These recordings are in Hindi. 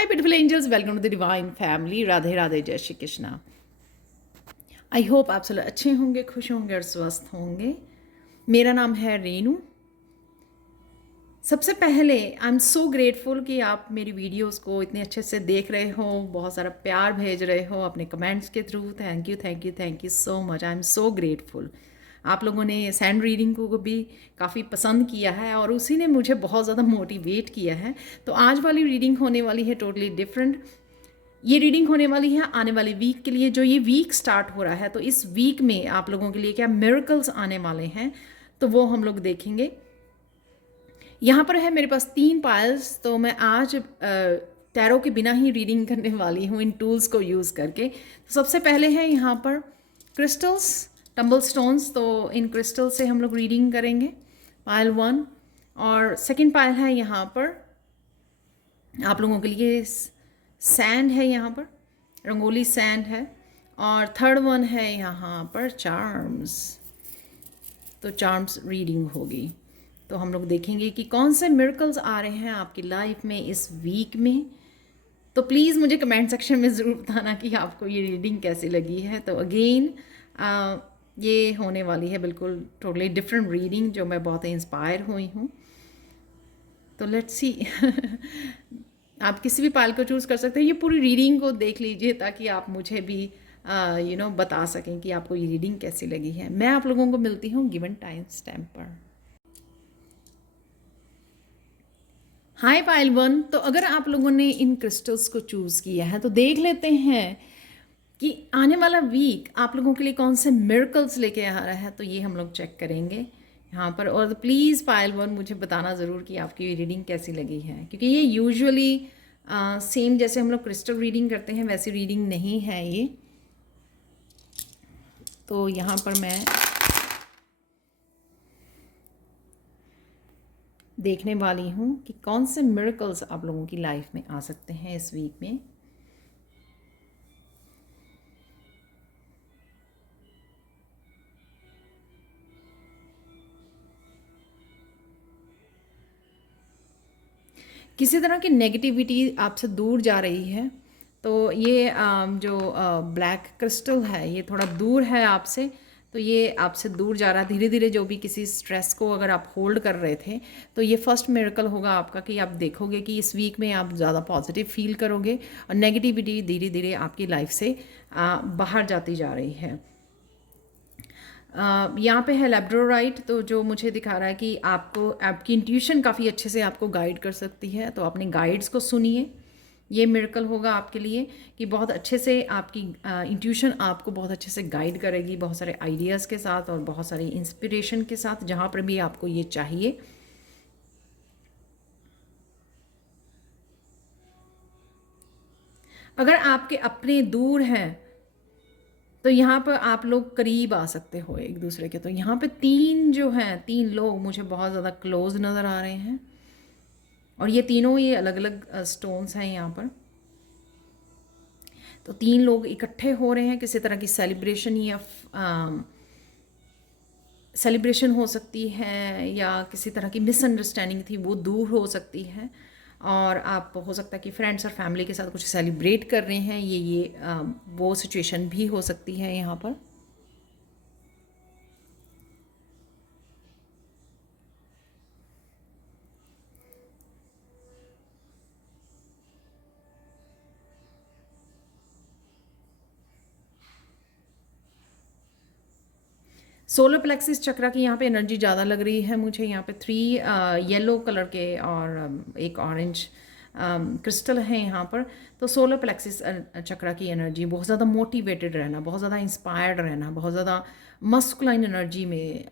Hi beautiful angels, welcome to the divine family. Radhe Radhe, जय श्री कृष्णा। आई होप आप सब अच्छे होंगे, खुश होंगे और स्वस्थ होंगे। मेरा नाम है रेनू। सबसे पहले आई एम सो ग्रेटफुल कि आप मेरी वीडियोस को इतने अच्छे से देख रहे हो, बहुत सारा प्यार भेज रहे हो अपने कमेंट्स के through. Thank you thank you thank you so much. I am so grateful. आप लोगों ने सैंड रीडिंग को भी काफ़ी पसंद किया है और उसी ने मुझे बहुत ज़्यादा मोटिवेट किया है। तो आज वाली रीडिंग होने वाली है टोटली डिफरेंट। ये रीडिंग होने वाली है आने वाली वीक के लिए। जो ये वीक स्टार्ट हो रहा है, तो इस वीक में आप लोगों के लिए क्या मिरेकल्स आने वाले हैं, तो वो हम लोग देखेंगे। यहाँ पर है मेरे पास 3 पायल्स, तो मैं आज टैरो के बिना ही रीडिंग करने वाली हूँ इन टूल्स को यूज़ करके। तो सबसे पहले है यहाँ पर क्रिस्टल्स, टम्बल स्टोन्स। तो इन क्रिस्टल से हम लोग रीडिंग करेंगे, पायल 1। और सेकेंड पायल है यहाँ पर आप लोगों के लिए सैंड है, यहाँ पर रंगोली सैंड है। और थर्ड वन है यहाँ पर चार्म्स। तो चार्म्स रीडिंग होगी। तो हम लोग देखेंगे कि कौन से मिरेकल्स आ रहे हैं आपकी लाइफ में इस वीक में। तो प्लीज़ मुझे कमेंट सेक्शन में ज़रूर बताना कि आपको ये रीडिंग कैसी लगी है। तो अगेन ये होने वाली है बिल्कुल टोटली डिफरेंट रीडिंग, जो मैं बहुत इंस्पायर हुई हूँ। तो लेट्स सी आप किसी भी पायल को चूज़ कर सकते हैं। ये पूरी रीडिंग को देख लीजिए ताकि आप मुझे भी बता सकें कि आपको ये रीडिंग कैसी लगी है। मैं आप लोगों को मिलती हूँ गिवन टाइम स्टैम्प पर। हाय पायल 1। तो अगर आप लोगों ने इन क्रिस्टल्स को चूज़ किया है, तो देख लेते हैं कि आने वाला वीक आप लोगों के लिए कौन से मिरेकल्स लेके आ रहा है। तो ये हम लोग चेक करेंगे यहाँ पर। और प्लीज़ पायल 1 मुझे बताना ज़रूर कि आपकी ये रीडिंग कैसी लगी है, क्योंकि ये यूजुअली सेम जैसे हम लोग क्रिस्टल रीडिंग करते हैं वैसी रीडिंग नहीं है ये। तो यहाँ पर मैं देखने वाली हूँ कि कौन से मिरेकल्स आप लोगों की लाइफ में आ सकते हैं इस वीक में। किसी तरह की नेगेटिविटी आपसे दूर जा रही है। तो ये जो ब्लैक क्रिस्टल है ये थोड़ा दूर है आपसे। तो ये आपसे दूर जा रहा है धीरे धीरे। जो भी किसी स्ट्रेस को अगर आप होल्ड कर रहे थे, तो ये फर्स्ट मिरेकल होगा आपका कि आप देखोगे कि इस वीक में आप ज़्यादा पॉजिटिव फील करोगे और नेगेटिविटी धीरे धीरे आपकी लाइफ से बाहर जाती जा रही है। यहाँ पे है लैब्रोराइट। तो जो मुझे दिखा रहा है कि आपको आपकी इंट्यूशन काफ़ी अच्छे से आपको गाइड कर सकती है। तो अपने गाइड्स को सुनिए। ये मिरेकल होगा आपके लिए कि बहुत अच्छे से आपकी इंट्यूशन आपको बहुत अच्छे से गाइड करेगी, बहुत सारे आइडियाज़ के साथ और बहुत सारी इंस्पिरेशन के साथ, जहाँ पर भी आपको ये चाहिए। अगर आपके अपने दूर हैं, तो यहाँ पर आप लोग करीब आ सकते हो एक दूसरे के। तो यहाँ पे 3 जो हैं, 3 लोग मुझे बहुत ज़्यादा क्लोज नज़र आ रहे हैं। और ये तीनों ये अलग अलग स्टोन्स हैं यहाँ पर। तो 3 लोग इकट्ठे हो रहे हैं किसी तरह की सेलिब्रेशन, या सेलिब्रेशन हो सकती है, या किसी तरह की मिसअंडरस्टैंडिंग थी वो दूर हो सकती है। और आप हो सकता है कि फ्रेंड्स और फैमिली के साथ कुछ सेलिब्रेट कर रहे हैं। वो सिचुएशन भी हो सकती है यहाँ पर। सोलर प्लेक्सिस चक्रा की यहाँ पे एनर्जी ज़्यादा लग रही है मुझे। यहाँ पे 3 येलो कलर के और एक ऑरेंज क्रिस्टल है यहाँ पर। तो सोलर प्लेक्सिस चक्रा की एनर्जी बहुत ज़्यादा मोटिवेटेड रहना, बहुत ज़्यादा इंस्पायर्ड रहना, बहुत ज़्यादा मस्कुलाइन एनर्जी में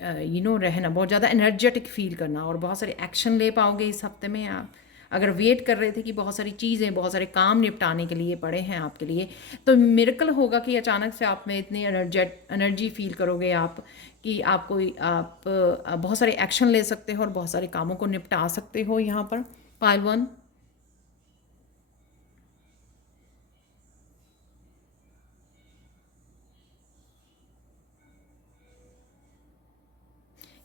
रहना, बहुत ज़्यादा एनर्जेटिक फील करना, और बहुत सारे एक्शन ले पाओगे इस हफ्ते में आप। अगर वेट कर रहे थे कि बहुत सारी चीज़ें, बहुत सारे काम निपटाने के लिए पड़े हैं आपके लिए, तो मिरेकल होगा कि अचानक से आप में इतनी एनर्जी फील करोगे आप कि आप बहुत सारे एक्शन ले सकते हो और बहुत सारे कामों को निपटा सकते हो यहाँ पर। पायल 1।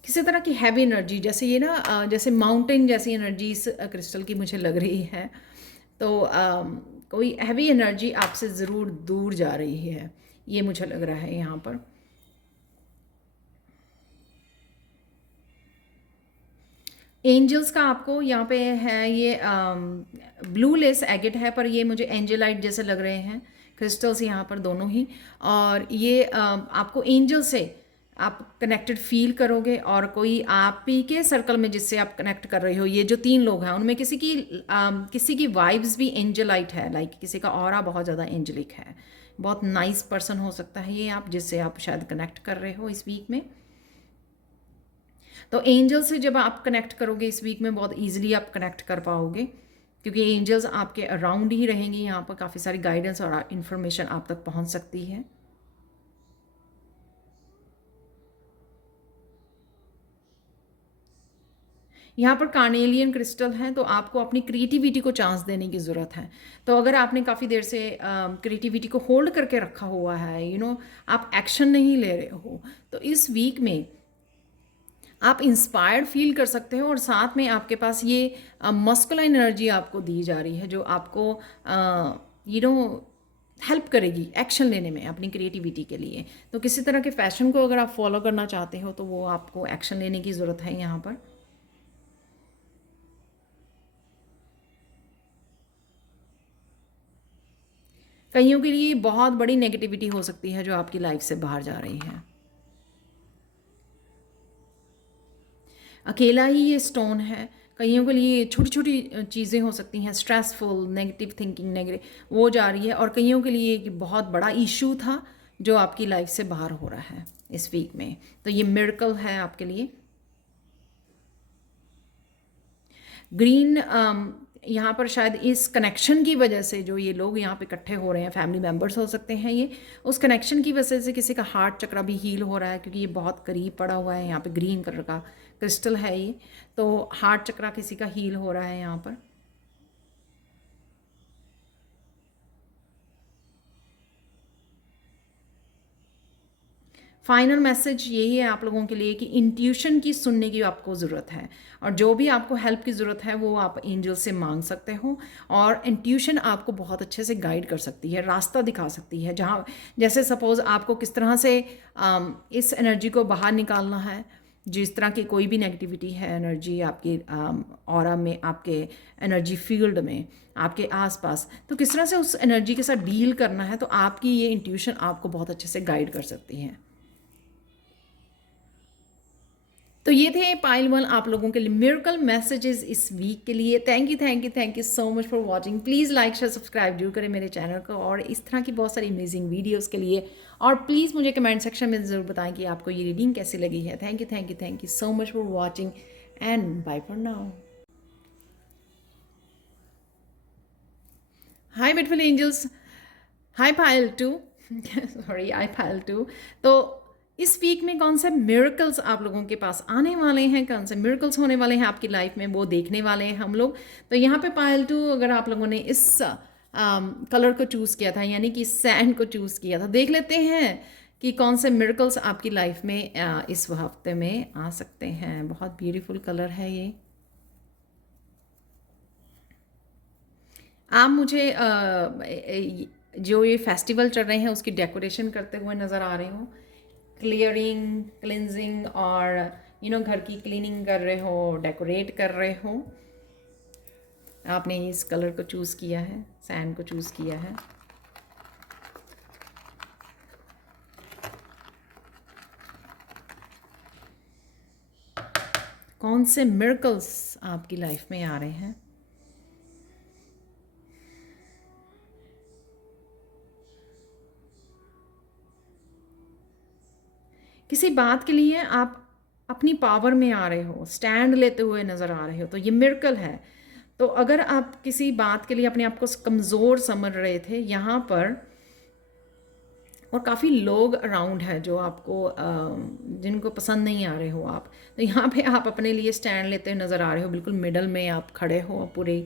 किसी तरह की हैवी एनर्जी, जैसे ये ना जैसे माउंटेन जैसी एनर्जी इस क्रिस्टल की मुझे लग रही है। तो कोई हैवी एनर्जी आपसे ज़रूर दूर जा रही है, ये मुझे लग रहा है यहाँ पर। एंजल्स का आपको यहाँ पे है ये ब्लू लेस एगेट है, पर ये मुझे एंजेलाइट जैसे लग रहे हैं क्रिस्टल्स यहाँ पर दोनों ही। और ये आपको एंजल से आप कनेक्टेड फील करोगे, और कोई आप ही के सर्कल में जिससे आप कनेक्ट कर रहे हो, ये जो 3 लोग हैं उनमें किसी की वाइब्स भी एंजलाइट है, लाइक किसी का ऑरा बहुत ज़्यादा एंजलिक है। बहुत नाइस पर्सन हो सकता है ये आप, जिससे आप शायद कनेक्ट कर रहे हो इस वीक में। तो एंजल से जब आप कनेक्ट करोगे इस वीक में, बहुत ईजिली आप कनेक्ट कर पाओगे, क्योंकि एंजल्स आपके अराउंड ही रहेंगे। यहाँ पर काफ़ी सारी गाइडेंस और इन्फॉर्मेशन आप तक पहुँच सकती है। यहाँ पर कार्नेलियन क्रिस्टल है, तो आपको अपनी क्रिएटिविटी को चांस देने की ज़रूरत है। तो अगर आपने काफ़ी देर से क्रिएटिविटी को होल्ड करके रखा हुआ है, आप एक्शन नहीं ले रहे हो, तो इस वीक में आप इंस्पायर्ड फील कर सकते हो। और साथ में आपके पास ये मस्कुलाइन एनर्जी आपको दी जा रही है, जो आपको हेल्प करेगी एक्शन लेने में अपनी क्रिएटिविटी के लिए। तो किसी तरह के फैशन को अगर आप फॉलो करना चाहते हो, तो वो आपको एक्शन लेने की ज़रूरत है यहाँ पर। कईयों के लिए बहुत बड़ी नेगेटिविटी हो सकती है जो आपकी लाइफ से बाहर जा रही है। अकेला ही ये स्टोन है। कईयों के लिए छोटी छोटी चीज़ें हो सकती हैं, स्ट्रेसफुल, नेगेटिव थिंकिंग, नेगेटिव वो जा रही है। और कईयों के लिए एक बहुत बड़ा इशू था जो आपकी लाइफ से बाहर हो रहा है इस वीक में। तो ये मिरेकल है आपके लिए। ग्रीन यहाँ पर शायद इस कनेक्शन की वजह से जो ये लोग यहाँ पे इकट्ठे हो रहे हैं, फैमिली मेम्बर्स हो सकते हैं ये, उस कनेक्शन की वजह से किसी का हार्ट चक्र भी हील हो रहा है, क्योंकि ये बहुत करीब पड़ा हुआ है। यहाँ पे ग्रीन कलर का क्रिस्टल है ये, तो हार्ट चक्र किसी का हील हो रहा है यहाँ पर। फाइनल मैसेज यही है आप लोगों के लिए कि इंट्यूशन की सुनने की आपको ज़रूरत है, और जो भी आपको हेल्प की ज़रूरत है वो आप एंजल से मांग सकते हो। और इंट्यूशन आपको बहुत अच्छे से गाइड कर सकती है, रास्ता दिखा सकती है। जहाँ जैसे सपोज़ आपको किस तरह से इस एनर्जी को बाहर निकालना है, जिस तरह की कोई भी नेगेटिविटी है एनर्जी आपकी ऑरा में, आपके एनर्जी फील्ड में, आपके आसपास, तो किस तरह से उस एनर्जी के साथ डील करना है, तो आपकी ये इंट्यूशन आपको बहुत अच्छे से गाइड कर सकती है। तो ये थे पाइल 1 आप लोगों के लिए मिरेकल मैसेजेस इस वीक के लिए। Thank you so much for watching. Please like share subscribe जरूर करें मेरे चैनल को, और इस तरह की बहुत सारी अमेजिंग वीडियोस के लिए। और प्लीज़ मुझे कमेंट सेक्शन में ज़रूर बताएं कि आपको ये रीडिंग कैसी लगी है। Thank you so much for watching, and bye for now. Hi beautiful angels, hi Payal 2 sorry, hi Payal 2। तो इस वीक में कौन से मिरेकल्स आप लोगों के पास आने वाले हैं, कौन से मिरेकल्स होने वाले हैं आपकी लाइफ में, वो देखने वाले हैं हम लोग। तो यहाँ पे पायल 2, अगर आप लोगों ने इस कलर को चूज़ किया था, यानी कि सैंड को चूज़ किया था, देख लेते हैं कि कौन से मिरेकल्स आपकी लाइफ में इस हफ्ते में आ सकते हैं। बहुत ब्यूटीफुल कलर है ये। आप मुझे जो ये फेस्टिवल चल रहे हैं उसकी डेकोरेशन करते हुए नज़र आ रहे हो, क्लियरिंग, क्लिनजिंग, और घर की क्लीनिंग कर रहे हो, डेकोरेट कर रहे हो। आपने इस कलर को चूज़ किया है, सैंड को चूज़ किया है। कौन से मिरेकल्स आपकी लाइफ में आ रहे हैं? किसी बात के लिए आप अपनी पावर में आ रहे हो, स्टैंड लेते हुए नज़र आ रहे हो, तो ये मिरेकल है। तो अगर आप किसी बात के लिए अपने आप को कमज़ोर समझ रहे थे यहाँ पर, और काफ़ी लोग अराउंड है जो आपको जिनको पसंद नहीं आ रहे हो आप, तो यहाँ पे आप अपने लिए स्टैंड लेते हुए नज़र आ रहे हो, बिल्कुल मिडल में आप खड़े हो पूरे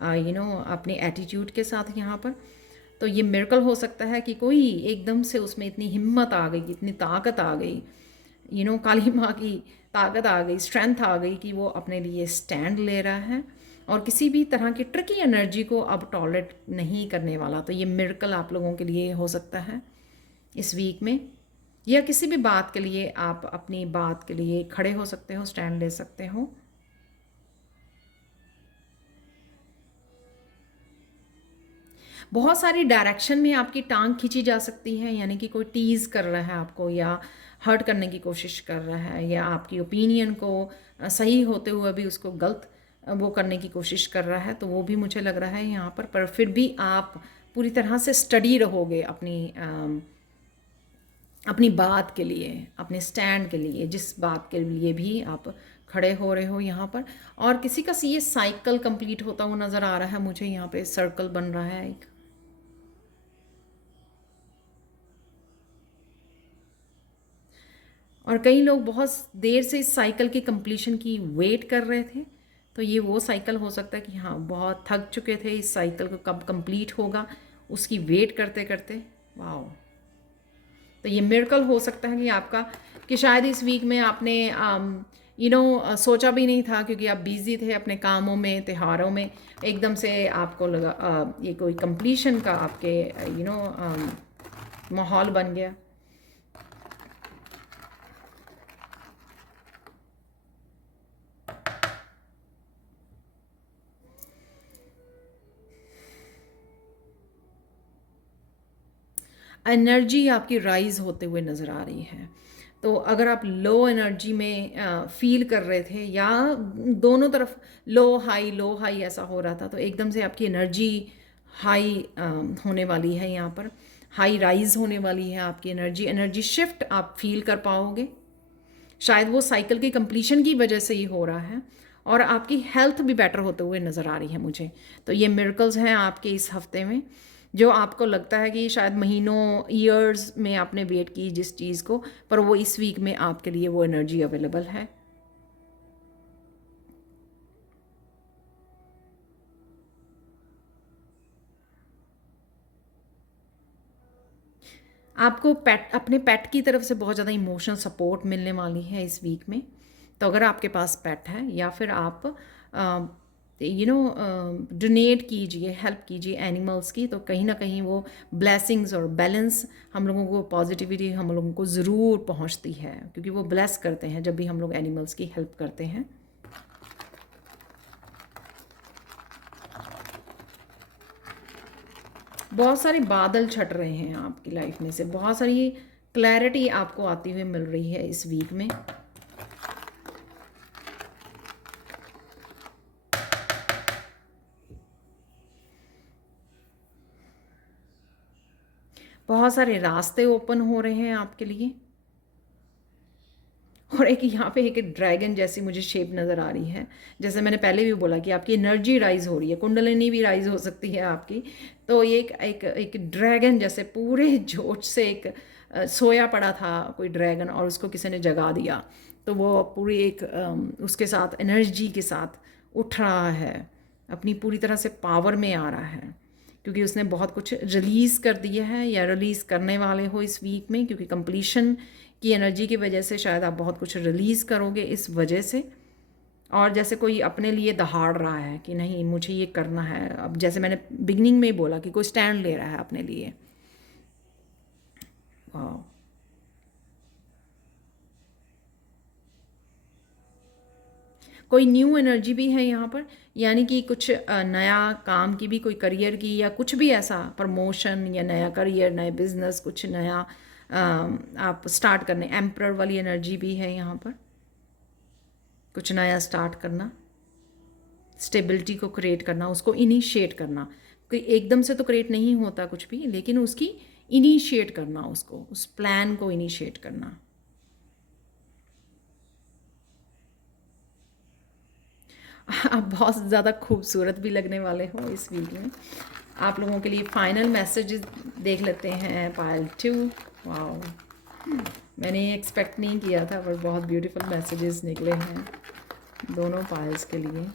अपने एटीट्यूड के साथ यहाँ पर। तो ये मिरेकल हो सकता है कि कोई एकदम से उसमें इतनी हिम्मत आ गई, इतनी ताकत आ गई, काली माँ की ताकत आ गई, स्ट्रेंथ आ गई कि वो अपने लिए स्टैंड ले रहा है। और किसी भी तरह की ट्रिकी एनर्जी को अब टॉलरेट नहीं करने वाला। तो ये मिरेकल आप लोगों के लिए हो सकता है इस वीक में, या किसी भी बात के लिए आप अपनी बात के लिए खड़े हो सकते हो, स्टैंड ले सकते हो। बहुत सारी डायरेक्शन में आपकी टांग खींची जा सकती है, यानी कि कोई टीज़ कर रहा है आपको या हर्ट करने की कोशिश कर रहा है, या आपकी ओपिनियन को सही होते हुए भी उसको गलत वो करने की कोशिश कर रहा है। तो वो भी मुझे लग रहा है यहाँ पर फिर भी आप पूरी तरह से स्टडी रहोगे अपनी बात के लिए, अपने स्टैंड के लिए, जिस बात के लिए भी आप खड़े हो रहे हो यहाँ पर। और किसी का ये साइकिल कंप्लीट होता हुआ नज़र आ रहा है मुझे, यहाँ पे सर्कल बन रहा है एक। और कई लोग बहुत देर से इस साइकिल की कंप्लीशन की वेट कर रहे थे। तो ये वो साइकिल हो सकता है कि हाँ, बहुत थक चुके थे, इस साइकिल को कब कंप्लीट होगा उसकी वेट करते करते। वाह, तो ये मिरेकल हो सकता है कि आपका, कि शायद इस वीक में आपने सोचा भी नहीं था, क्योंकि आप बिजी थे अपने कामों में, त्योहारों में, एकदम से आपको लगा ये कोई कंप्लीशन का आपके माहौल बन गया। एनर्जी आपकी राइज होते हुए नज़र आ रही है। तो अगर आप लो एनर्जी में फील कर रहे थे, या दोनों तरफ लो हाई ऐसा हो रहा था, तो एकदम से आपकी एनर्जी हाई होने वाली है यहाँ पर, हाई राइज होने वाली है आपकी एनर्जी। एनर्जी शिफ्ट आप फील कर पाओगे। शायद वो साइकिल की कंप्लीशन की वजह से ही हो रहा है। और आपकी हेल्थ भी बेटर होते हुए नज़र आ रही है मुझे। तो ये मिरेकल्स हैं आपके इस हफ्ते में, जो आपको लगता है कि शायद महीनों, ईयर्स में आपने वेट की जिस चीज़ को, पर वो इस वीक में आपके लिए वो एनर्जी अवेलेबल है। आपको अपने पेट की तरफ से बहुत ज़्यादा इमोशनल सपोर्ट मिलने वाली है इस वीक में। तो अगर आपके पास पेट है, या फिर आप डोनेट कीजिए, हेल्प कीजिए एनिमल्स की, तो कहीं ना कहीं वो ब्लेसिंग्स और बैलेंस हम लोगों को, पॉजिटिविटी हम लोगों को ज़रूर पहुंचती है, क्योंकि वो ब्लेस करते हैं जब भी हम लोग एनिमल्स की हेल्प करते हैं। बहुत सारे बादल छट रहे हैं आपकी लाइफ में से, बहुत सारी क्लैरिटी आपको आती हुई मिल रही है इस वीक में। बहुत सारे रास्ते ओपन हो रहे हैं आपके लिए। और एक यहाँ पे एक ड्रैगन जैसी मुझे शेप नज़र आ रही है। जैसे मैंने पहले भी बोला कि आपकी एनर्जी राइज हो रही है, कुंडलिनी भी राइज हो सकती है आपकी। तो ये एक ड्रैगन जैसे पूरे जोश से एक सोया पड़ा था कोई ड्रैगन, और उसको किसी ने जगा दिया। तो वो पूरी एक उसके साथ एनर्जी के साथ उठ रहा है, अपनी पूरी तरह से पावर में आ रहा है, क्योंकि उसने बहुत कुछ रिलीज़ कर दिया है, या रिलीज़ करने वाले हो इस वीक में, क्योंकि कंप्लीशन की एनर्जी की वजह से शायद आप बहुत कुछ रिलीज़ करोगे इस वजह से। और जैसे कोई अपने लिए दहाड़ रहा है कि नहीं, मुझे ये करना है अब, जैसे मैंने बिगनिंग में ही बोला कि कोई स्टैंड ले रहा है अपने लिए। वाह, कोई न्यू एनर्जी भी है यहाँ पर, यानी कि कुछ नया काम की भी, कोई करियर की, या कुछ भी ऐसा प्रमोशन या नया करियर, नए बिजनेस, कुछ नया आप स्टार्ट करने, एम्प्रर वाली एनर्जी भी है यहाँ पर। कुछ नया स्टार्ट करना, स्टेबिलिटी को क्रिएट करना, उसको इनिशिएट करना। कोई एकदम से तो क्रिएट नहीं होता कुछ भी, लेकिन उसकी इनिशिएट करना, उसको, उस प्लान को इनिशिएट करना। आप बहुत ज़्यादा खूबसूरत भी लगने वाले हो इस वीक में। आप लोगों के लिए फाइनल मैसेजेस देख लेते हैं, पायल 2। वाओ, मैंने ये एक्सपेक्ट नहीं किया था, पर बहुत ब्यूटीफुल मैसेजेस निकले हैं दोनों पायल्स के लिए।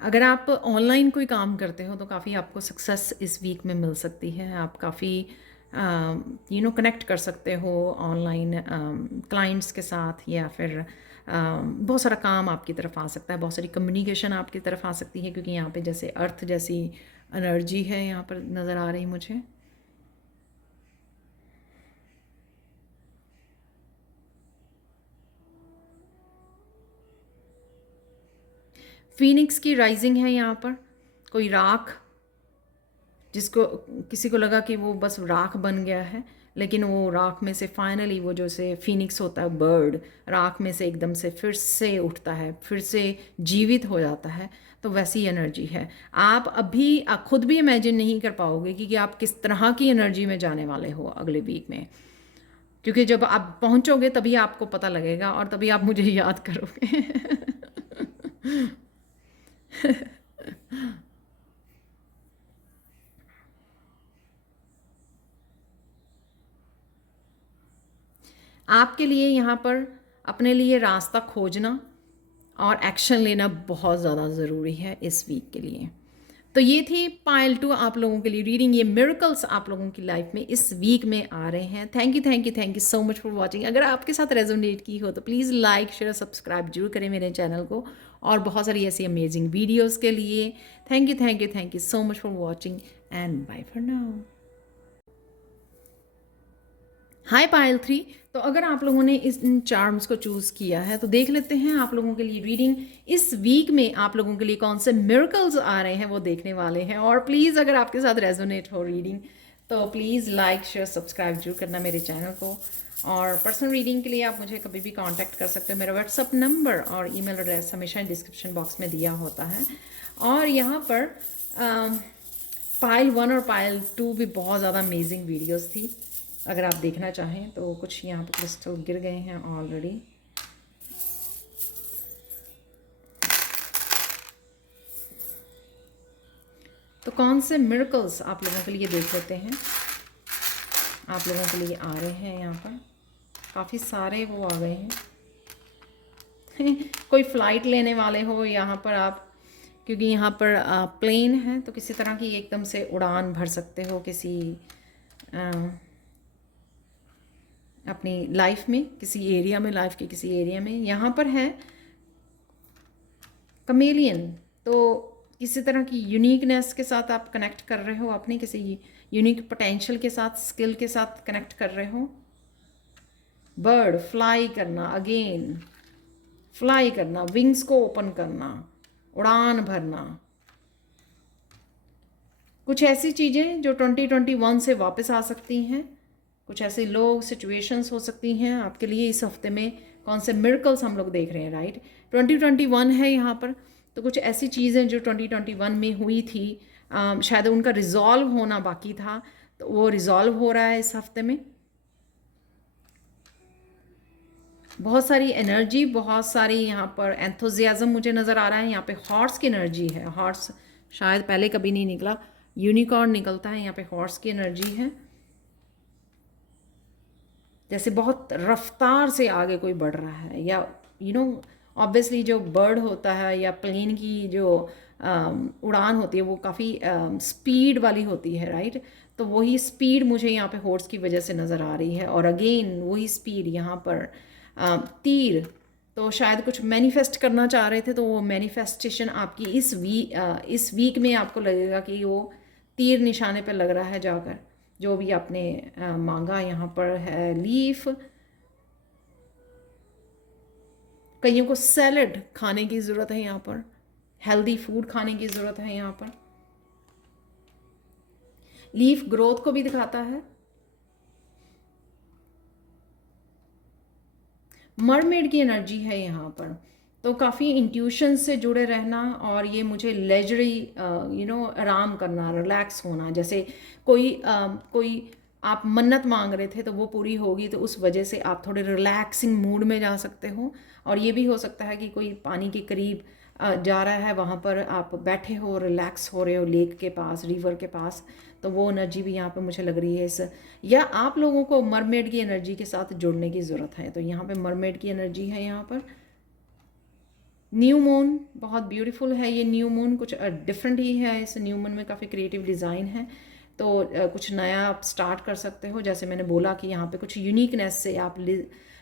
अगर आप ऑनलाइन कोई काम करते हो तो काफ़ी आपको सक्सेस इस वीक में मिल सकती है। आप काफ़ी कनेक्ट कर सकते हो ऑनलाइन क्लाइंट्स के साथ, या फिर बहुत सारा काम आपकी तरफ आ सकता है, बहुत सारी कम्युनिकेशन आपकी तरफ आ सकती है, क्योंकि यहाँ पे जैसे अर्थ जैसी एनर्जी है यहाँ पर नज़र आ रही मुझे। फीनिक्स की राइजिंग है यहाँ पर। कोई राख, जिसको किसी को लगा कि वो बस राख बन गया है, लेकिन वो राख में से फाइनली वो जो से फीनिक्स होता है बर्ड, राख में से एकदम से फिर से उठता है, फिर से जीवित हो जाता है। तो वैसी एनर्जी है। आप अभी खुद भी इमेजिन नहीं कर पाओगे कि आप किस तरह की एनर्जी में जाने वाले हो अगले वीक में, क्योंकि जब आप पहुंचोगे तभी आपको पता लगेगा और तभी आप मुझे याद करोगे। आपके लिए यहाँ पर अपने लिए रास्ता खोजना और एक्शन लेना बहुत ज़्यादा ज़रूरी है इस वीक के लिए। तो ये थी पायल 2 आप लोगों के लिए रीडिंग। ये मिरेकल्स आप लोगों की लाइफ में इस वीक में आ रहे हैं। Thank you thank you thank you so much for watching. अगर आपके साथ रेजोनेट की हो तो प्लीज़ लाइक शेयर सब्सक्राइब जरूर करें मेरे चैनल को, और बहुत सारी ऐसी अमेजिंग वीडियोज़ के लिए। Thank you thank you thank you so much for watching and bye for now. Hi Payal 3। तो अगर आप लोगों ने इन चार्म्स को चूज़ किया है तो देख लेते हैं आप लोगों के लिए रीडिंग इस वीक में आप लोगों के लिए कौन से मिरेकल्स आ रहे हैं, वो देखने वाले हैं। और प्लीज़ अगर आपके साथ रेजोनेट हो रीडिंग तो प्लीज़ लाइक शेयर सब्सक्राइब जरूर करना मेरे चैनल को। और पर्सनल रीडिंग के लिए आप मुझे कभी भी कांटेक्ट कर सकते हो। मेरा व्हाट्सअप नंबर और ईमेल एड्रेस हमेशा डिस्क्रिप्शन बॉक्स में दिया होता है। और यहाँ पर पायल 1 और पायल 2 भी बहुत ज़्यादा अमेजिंग वीडियोज़ थी। अगर आप देखना चाहें तो कुछ यहाँ पर क्रिस्टल गिर गए हैं ऑलरेडी। तो कौन से मिरेकल्स आप लोगों के लिए देख लेते हैं, आप लोगों के लिए आ रहे हैं यहाँ पर। काफ़ी सारे वो आ गए हैं। कोई फ़्लाइट लेने वाले हो यहाँ पर आप, क्योंकि यहाँ पर प्लेन है तो किसी तरह की एकदम से उड़ान भर सकते हो किसी अपनी लाइफ में, किसी एरिया में, लाइफ के किसी एरिया में। यहाँ पर है कमेलियन, तो किसी तरह की यूनिकनेस के साथ आप कनेक्ट कर रहे हो, अपने किसी यूनिक पोटेंशियल के साथ, स्किल के साथ कनेक्ट कर रहे हो। बर्ड, फ्लाई करना, अगेन फ्लाई करना, विंग्स को ओपन करना, उड़ान भरना। कुछ ऐसी चीज़ें जो 2021 से वापस आ सकती हैं, कुछ ऐसे लोग, सिचुएशंस हो सकती हैं आपके लिए इस हफ्ते में। कौन से मिरेकल्स हम लोग देख रहे हैं, राइट। 2021 है यहाँ पर, तो कुछ ऐसी चीज़ें जो 2021 में हुई थी, शायद उनका रिजॉल्व होना बाकी था, तो वो रिजॉल्व हो रहा है इस हफ्ते में। बहुत सारी एनर्जी, बहुत सारी यहाँ पर एंथुजियाज्म मुझे नज़र आ रहा है। यहाँ पे हॉर्स की एनर्जी है। हॉर्स शायद पहले कभी नहीं निकला, यूनिकॉर्न निकलता है। यहाँ पे हॉर्स की एनर्जी है, जैसे बहुत रफ्तार से आगे कोई बढ़ रहा है, या ऑब्वियसली जो बर्ड होता है या प्लेन की जो उड़ान होती है वो काफ़ी स्पीड वाली होती है, राइट। तो वही स्पीड मुझे यहाँ पे हॉर्स की वजह से नज़र आ रही है। और अगेन वही स्पीड यहाँ पर तीर, तो शायद कुछ मैनिफेस्ट करना चाह रहे थे, तो वो मैनिफेस्टेशन आपकी इस वीक में आपको लगेगा कि वो तीर निशाने पर लग रहा है जाकर, जो भी आपने मांगा। यहाँ पर है लीफ। कईयों को सैलड खाने की ज़रूरत है यहाँ पर, हेल्दी फूड खाने की ज़रूरत है यहाँ पर। लीफ ग्रोथ को भी दिखाता है। मरमेड की एनर्जी है यहाँ पर, तो काफ़ी इंट्यूशन से जुड़े रहना, और ये मुझे लेजरी आराम करना, रिलैक्स होना। जैसे कोई आप मन्नत मांग रहे थे तो वो पूरी होगी, तो उस वजह से आप थोड़े रिलैक्सिंग मूड में जा सकते हो। और ये भी हो सकता है कि कोई पानी के करीब जा रहा है, वहाँ पर आप बैठे हो, रिलैक्स हो रहे हो लेक के पास, रिवर के पास, तो वो एनर्जी भी यहाँ पे मुझे लग रही है इस। या आप लोगों को मरमेड की एनर्जी के साथ जुड़ने की ज़रूरत है, तो यहाँ पे मरमेड की एनर्जी है यहाँ पर। न्यू मून बहुत ब्यूटीफुल है। ये न्यू मून कुछ डिफरेंट ही है। इस न्यू मून में काफ़ी क्रिएटिव डिज़ाइन है, तो कुछ नया आप स्टार्ट कर सकते हो। जैसे मैंने बोला कि यहाँ पे कुछ यूनिकनेस से आप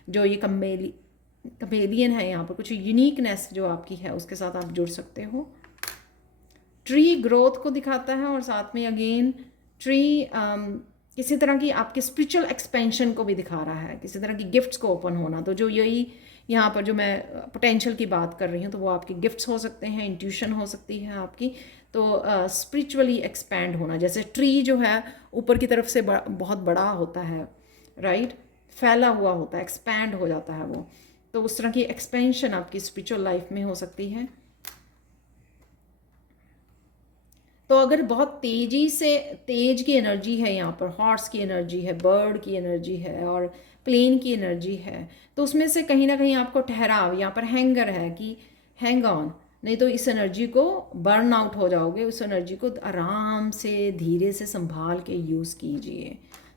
जो ये कमेलियन है, यहाँ पर कुछ यूनिकनेस जो आपकी है उसके साथ आप जुड़ सकते हो। ट्री ग्रोथ को दिखाता है और साथ में अगेन ट्री किसी तरह की आपके स्पिरिचुअल एक्सपेंशन को भी दिखा रहा है, किसी तरह की गिफ्ट्स को ओपन होना। तो जो यही यहाँ पर जो मैं पोटेंशियल की बात कर रही हूँ, तो वो आपके गिफ्ट्स हो सकते हैं, इंट्यूशन हो सकती है आपकी। तो स्पिरिचुअली एक्सपैंड होना, जैसे ट्री जो है ऊपर की तरफ से बहुत बड़ा होता है, राइट, फैला हुआ होता है, एक्सपैंड हो जाता है वो। तो उस तरह की एक्सपेंशन आपकी स्पिरिचुअल लाइफ में हो सकती है। तो अगर बहुत तेजी से तेज की एनर्जी है, यहाँ पर हॉर्स की एनर्जी है, बर्ड की एनर्जी है और प्लेन की एनर्जी है, तो उसमें से कहीं ना कहीं आपको ठहराव, यहाँ पर हैंगर है कि हैंग ऑन, नहीं तो इस एनर्जी को बर्न आउट हो जाओगे। उस एनर्जी को आराम से धीरे से संभाल के यूज़ कीजिए।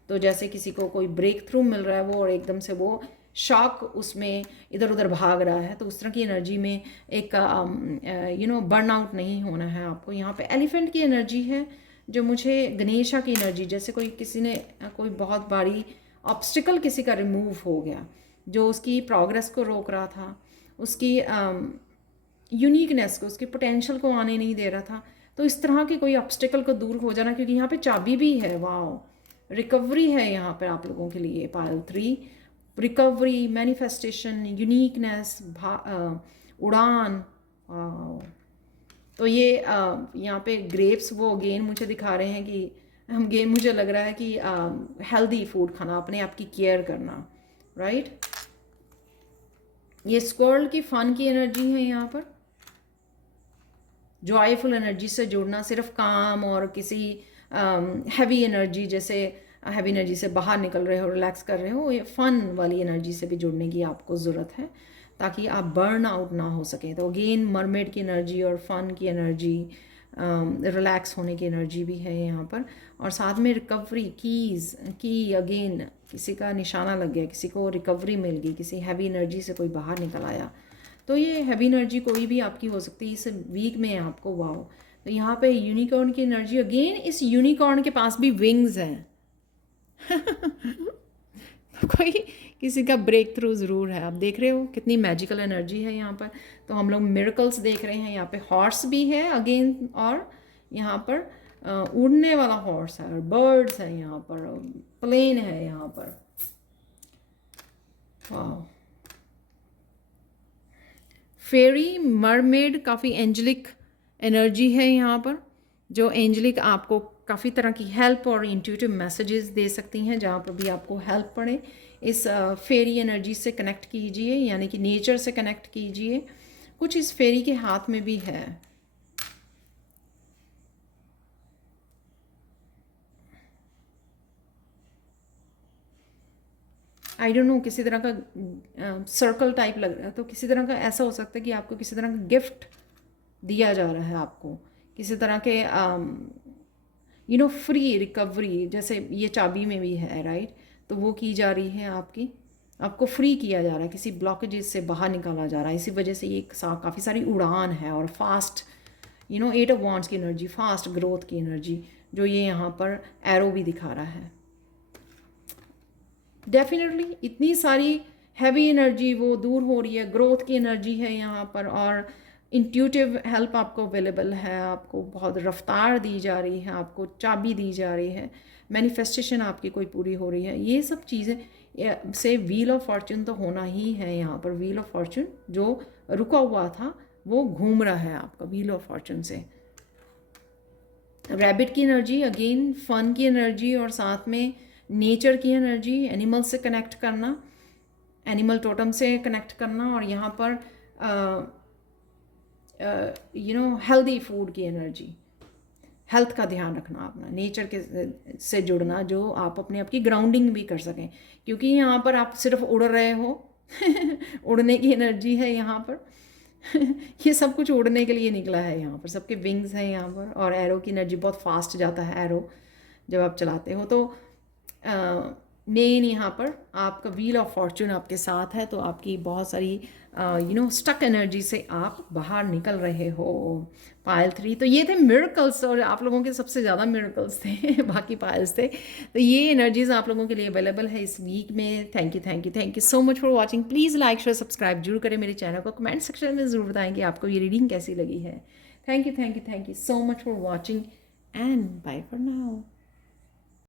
तो जैसे किसी को कोई ब्रेक थ्रू मिल रहा है वो, और एकदम से वो शॉक उसमें इधर उधर भाग रहा है, तो उस तरह की एनर्जी में एक बर्न आउट नहीं होना है आपको। यहाँ पे एलिफेंट की एनर्जी है, जो मुझे गणेशा की एनर्जी, जैसे किसी ने कोई बहुत भारी ऑब्स्टिकल किसी का रिमूव हो गया जो उसकी प्रोग्रेस को रोक रहा था, उसकी यूनिकनेस को, उसकी पोटेंशियल को आने नहीं दे रहा था। तो इस तरह के कोई ऑब्स्टिकल को दूर हो जाना, क्योंकि यहाँ पे चाबी भी है, वाह, रिकवरी है यहाँ पर आप लोगों के लिए। पायल 3 रिकवरी, मैनिफेस्टेशन, यूनिकनेस, उड़ान। तो ये यहाँ पे ग्रेप्स वो अगेन मुझे दिखा रहे हैं कि हम गेम, मुझे लग रहा है कि हेल्दी फूड खाना, अपने आप की केयर करना, राइट। ये स्क्वार्ल की फन की एनर्जी है यहाँ पर, जॉयफुल एनर्जी से जुड़ना, सिर्फ काम और किसी हैवी एनर्जी, जैसे हैवी एनर्जी से बाहर निकल रहे हो, रिलैक्स कर रहे हो, ये फन वाली एनर्जी से भी जुड़ने की आपको ज़रूरत है, ताकि आप बर्न आउट ना हो सके। तो अगेन मरमेड की एनर्जी और फन की एनर्जी, रिलैक्स होने की एनर्जी भी है यहाँ पर। और साथ में रिकवरी की अगेन किसी का निशाना लग गया, किसी को रिकवरी मिल गई, किसी हैवी एनर्जी से कोई बाहर निकल आया। तो ये हैवी एनर्जी कोई भी आपकी हो सकती है इस वीक में आपको, वाओ। तो यहाँ पे यूनिकॉर्न की एनर्जी अगेन, इस यूनिकॉर्न के पास भी विंग्स हैं। कोई किसी का ब्रेक थ्रू ज़रूर है। आप देख रहे हो कितनी मैजिकल एनर्जी है यहाँ पर। तो हम लोग मिरेकल्स देख रहे हैं। यहाँ पे हॉर्स भी है अगेन, और यहाँ पर उड़ने वाला हॉर्स है, और बर्ड्स है यहाँ पर, प्लेन है यहाँ पर, वाह। फेरी, मरमेड, काफ़ी एंजलिक एनर्जी है यहाँ पर, जो एंजलिक आपको काफ़ी तरह की हेल्प और इंट्यूटिव मैसेजेस दे सकती हैं। जहाँ पर भी आपको हेल्प पड़े, इस फेरी एनर्जी से कनेक्ट कीजिए, यानी कि नेचर से कनेक्ट कीजिए। कुछ इस फेरी के हाथ में भी है। आई डोंट नो, किसी तरह का सर्कल टाइप लग रहा है, तो किसी तरह का ऐसा हो सकता है कि आपको किसी तरह का गिफ्ट दिया जा रहा है, आपको किसी तरह के फ्री रिकवरी, जैसे ये चाबी में भी है, राइट। तो वो की जा रही है आपको फ्री किया जा रहा है, किसी ब्लॉकेजेस से बाहर निकाला जा रहा है। इसी वजह से ये काफ़ी सारी उड़ान है, और फास्ट 8 ऑफ वांड्स की एनर्जी, फास्ट ग्रोथ की एनर्जी, जो ये यहाँ पर एरो भी दिखा रहा है। डेफिनेटली इतनी सारी हैवी एनर्जी वो दूर हो रही है, ग्रोथ की एनर्जी है यहाँ पर, और इंट्यूटिव हेल्प आपको अवेलेबल है, आपको बहुत रफ्तार दी जा रही है, आपको चाबी दी जा रही है, मैनिफेस्टेशन आपकी कोई पूरी हो रही है। ये सब चीज़ें से व्हील ऑफ फॉर्चून तो होना ही है यहाँ पर। व्हील ऑफ फॉर्चून जो रुका हुआ था वो घूम रहा है आपका व्हील ऑफ फॉर्चून से। रैबिट की एनर्जी अगेन फन की एनर्जी, और साथ में नेचर की एनर्जी, एनिमल से कनेक्ट करना, एनिमल टोटम से कनेक्ट करना, और यहाँ पर हेल्दी फूड की एनर्जी, हेल्थ का ध्यान रखना अपना, नेचर के से जुड़ना, जो आप अपने आप की ग्राउंडिंग भी कर सकें, क्योंकि यहाँ पर आप सिर्फ उड़ रहे हो। उड़ने की एनर्जी है यहाँ पर। ये सब कुछ उड़ने के लिए निकला है यहाँ पर, सबके विंग्स हैं यहाँ पर, और एरो की एनर्जी बहुत फास्ट जाता है एरो जब आप चलाते हो। तो मेन यहाँ पर आपका व्हील ऑफ फॉर्चून आपके साथ है, तो आपकी बहुत सारी स्टक एनर्जी से आप बाहर निकल रहे हो। पायल 3, तो ये थे मिरेकल्स, और आप लोगों के सबसे ज़्यादा मिरेकल्स थे बाकी पायल्स थे। तो ये एनर्जीज आप लोगों के लिए अवेलेबल है इस वीक में। Thank you thank you thank you so much for watching. Please like share subscribe जरूर करें मेरे चैनल को। कमेंट सेक्शन में ज़रूर बताएं कि आपको ये रीडिंग कैसी लगी है। Thank you so much for watching and bye for now.